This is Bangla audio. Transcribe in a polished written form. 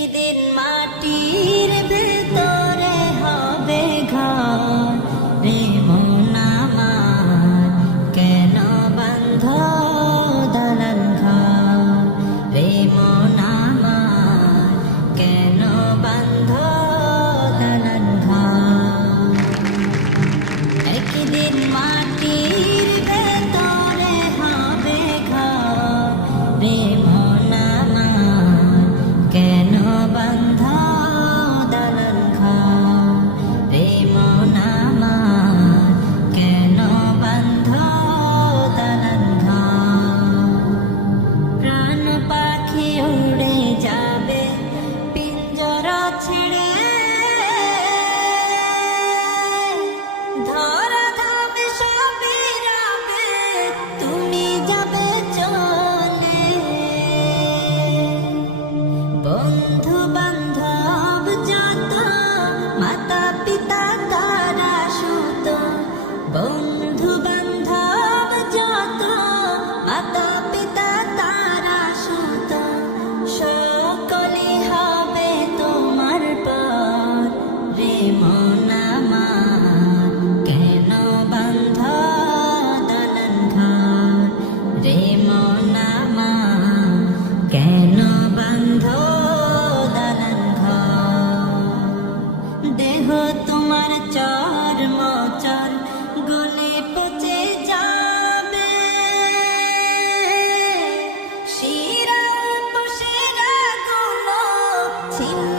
একদিন মাটির ভেতরে হবে ঘর রে মন আমার, কেন বন্ধ দালান ঘর রে মন আমার, কেন বন্ধ দালান ঘর। একদিন মাটির ভেতরে হবে ঘর রে মন আমার, কেন বন্ধ দালান ঘর রে মন আমার, কেন বন্ধ দালান ঘর। প্রাণ পাখি উড়ে যাবে পিঞ্জরা ছেড়ে, ধরা ধামে সবই রবে, তুমি যাবে চলে। বন্ধু বান্ধব যত, মাতা পিতা তারা সুত, বন্ধু বান্ধব যত, মাতা পিতা তারা সুত, সকলে হবে তোমার পর রে মন আমার, কেন বন্ধ দালান ঘর রে মন আমার, কেন বন্ধ দালান ঘর। দেহ তোমার চর মচর গলে পচে যাবে, শিরা উপশিরা গুলো ছিন্ন